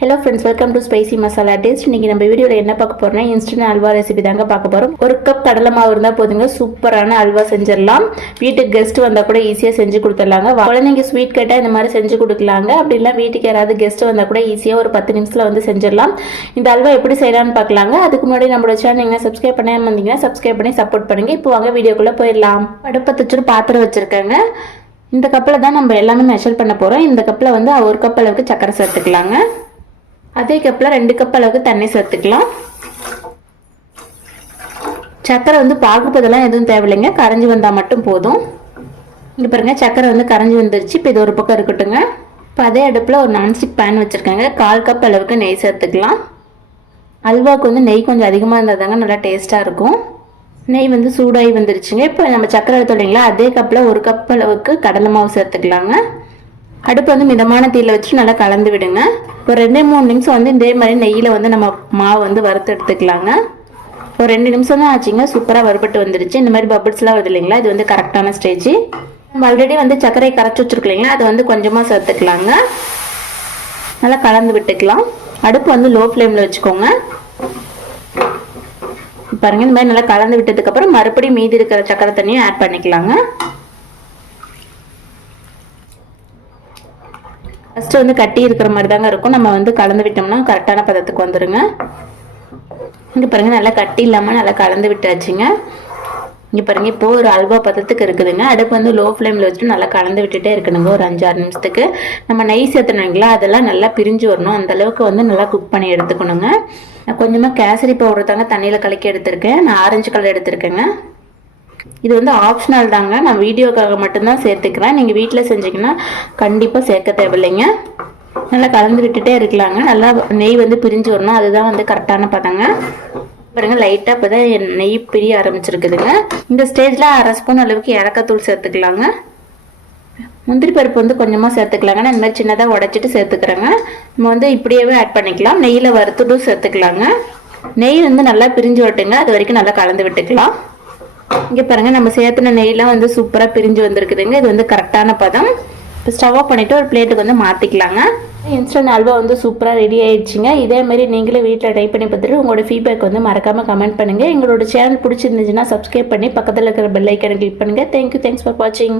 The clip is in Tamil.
Hello friends, welcome to spicy masala taste. இன்னைக்கு நம்ம வீடியோவில் என்ன பார்க்க போறோம்னா இன்ஸ்டன்ட் அல்வா ரெசிபி தாங்க பார்க்க போகிறோம். ஒரு கப் கடலை மாவு இருந்தால் போதுங்க, சூப்பரான அல்வா செஞ்சிடலாம். வீட்டுக்கு கெஸ்ட் வந்தால் கூட ஈஸியாக செஞ்சு கொடுத்துடலாங்க. குழந்தைங்க ஸ்வீட் கேட்டால் இந்த மாதிரி செஞ்சு கொடுக்கலாங்க. அப்படி இல்லை வீட்டுக்கு யாராவது கெஸ்ட் வந்தால் கூட ஈஸியாக ஒரு 10 நிமிஷத்தில் வந்து செஞ்சிடலாம். இந்த அல்வா எப்படி செய்யலாம்னு பார்க்கலாங்க. அதுக்கு முன்னாடி நம்மளோட சேனல் சப்ஸ்கிரைப் பண்ணாமல் வந்தீங்கன்னா சப்ஸ்கிரைப் பண்ணி சப்போர்ட் பண்ணுங்க. இப்போ வாங்க வீடியோக்குள்ளே போயிடலாம். அடுப்பை தச்சுட்டு பாத்திரம் வச்சுருக்கேங்க. இந்த கப்பில் தான் நம்ம எல்லாமே மெஷர் பண்ண போகிறோம். இந்த கப்பில் வந்து 1 கப் அளவுக்கு சக்கரை சேர்த்துக்கலாங்க. அதே கப்பில் 2 கப் அளவுக்கு தண்ணி சேர்த்துக்கலாம். சக்கரை வந்து பாகுபதெல்லாம் எதுவும் தேவையில்லைங்க, கரைஞ்சி வந்தால் மட்டும் போதும். இங்கே பாருங்க, சக்கரை வந்து கரைஞ்சி வந்துருச்சு. இப்போ இது ஒரு பக்கம் இருக்கட்டுங்க. இப்போ அதே அடுப்பில் ஒரு நான்ஸ்டிக் பேன் வச்சுருக்காங்க. 1/4 கப் அளவுக்கு நெய் சேர்த்துக்கலாம். அல்வாவுக்கு வந்து நெய் கொஞ்சம் அதிகமாக இருந்தால் தாங்க நல்லா டேஸ்ட்டாக இருக்கும். நெய் வந்து சூடாகி வந்துருச்சுங்க. இப்போ நம்ம சக்கரை எடுத்தோம் இல்லைங்களா, அதே கப்பில் 1 கப் அளவுக்கு கடலை மாவு சேர்த்துக்கலாங்க. அடுப்பு வந்து மிதமான தீயில வச்சு நல்லா கலந்து விடுங்க. ஒரு 2-3 நிமிஷம் வந்து இதே மாதிரி நெய்யில் வந்து நம்ம மாவு வந்து வறுத்து எடுத்துக்கலாங்க. ஒரு 2 நிமிஷம் தான் ஆச்சுங்க, சூப்பராக வறுபட்டு வந்துடுச்சு. இந்த மாதிரி பபிள்ஸ்லாம் வருது இல்லைங்களா, இது வந்து கரெக்டான ஸ்டேஜ். நம்ம ஆல்ரெடி வந்து சர்க்கரை கரைச்சி வச்சுருக்கோம் இல்லைங்களா, அது வந்து கொஞ்சமாக சேர்த்துக்கலாங்க. நல்லா கலந்து விட்டுக்கலாம். அடுப்பு வந்து லோ ஃப்ளேமில் வச்சுக்கோங்க. பாருங்க, இந்த மாதிரி நல்லா கலந்து விட்டதுக்கப்புறம் மறுபடியும் மீதி இருக்கிற சக்கரை தண்ணியும் ஆட் பண்ணிக்கலாங்க. ஃபஸ்ட்டு வந்து கட்டி இருக்கிற மாதிரி தாங்க இருக்கும். நம்ம வந்து கலந்து விட்டோம்னா கரெக்டான பதத்துக்கு வந்துடுங்க. இங்கே பாருங்கள், நல்லா கட்டி இல்லாமல் நல்லா கலந்து விட்டாச்சுங்க. இங்கே பாருங்கள், இப்போது ஒரு அல்வா பதத்துக்கு இருக்குதுங்க. அடுப்பு வந்து லோ ஃப்ளேமில் வச்சுட்டு நல்லா கலந்து விட்டுட்டே இருக்கணுங்க. ஒரு 5-6 நிமிஷத்துக்கு நம்ம நெய் சேர்த்துனீங்களா, அதெல்லாம் நல்லா பிரிஞ்சு வரணும். அந்தளவுக்கு வந்து நல்லா குக் பண்ணி எடுத்துக்கணுங்க. நான் கொஞ்சமாக கேசரி பவுடர் தாங்க தண்ணியில் கலக்கி எடுத்திருக்கேன். நான் ஆரஞ்சு கலர் எடுத்திருக்கேங்க. இது வந்து ஆப்ஷனல் தாங்க, நான் வீடியோக்காக மட்டும்தான் சேர்த்துக்கிறேன். நீங்கள் வீட்டில் செஞ்சீங்கன்னா கண்டிப்பாக சேர்க்க தேவையில்லைங்க. நல்லா கலந்து விட்டுட்டே இருக்கலாங்க. நல்லா நெய் வந்து பிரிஞ்சு வரணும், அதுதான் வந்து கரெக்டான பதங்க. பாருங்க, லைட்டாக இப்போ தான் நெய் பிரிய ஆரம்பிச்சிருக்குதுங்க. இந்த ஸ்டேஜில் 1/2 ஸ்பூன் அளவுக்கு ஏலக்காத்தூள் சேர்த்துக்கலாங்க. முந்திரி பருப்பு வந்து கொஞ்சமாக சேர்த்துக்கலாங்க. நான் இந்த மாதிரி சின்னதாக உடைச்சிட்டு சேர்த்துக்கிறேங்க. நம்ம வந்து இப்படியே ஆட் பண்ணிக்கலாம். நெய்யில் வறுத்துட்டும் சேர்த்துக்கலாங்க. நெய் வந்து நல்லா பிரிஞ்சு வரட்டுங்க, அது வரைக்கும் நல்லா கலந்து விட்டுக்கலாம். இங்கே பாருங்கள், நம்ம சேர்த்துன நெய்லாம் வந்து சூப்பராக பிரிஞ்சு வந்துருக்குதுங்க. இது வந்து கரெக்டான பதம். இப்போ ஸ்டவ் ஆஃப் பண்ணிவிட்டு ஒரு பிளேட்டுக்கு வந்து மாற்றிக்கலாங்க. இன்ஸ்டன்ட் அல்வா வந்து சூப்பராக ரெடி ஆயிடுச்சுங்க. இதே மாதிரி நீங்களே வீட்டில் ட்ரை பண்ணி பார்த்துட்டு உங்களோட ஃபீட்பேக் வந்து மறக்காமல் கமெண்ட் பண்ணுங்கள். எங்களோட சேனல் பிடிச்சிருந்துச்சுன்னா சப்ஸ்கிரைப் பண்ணி பக்கத்தில் இருக்கிற பெல் ஐக்கனை கிளிக் பண்ணுங்கள். தேங்க்யூ, தேங்க்ஸ் ஃபார் வாட்சிங்.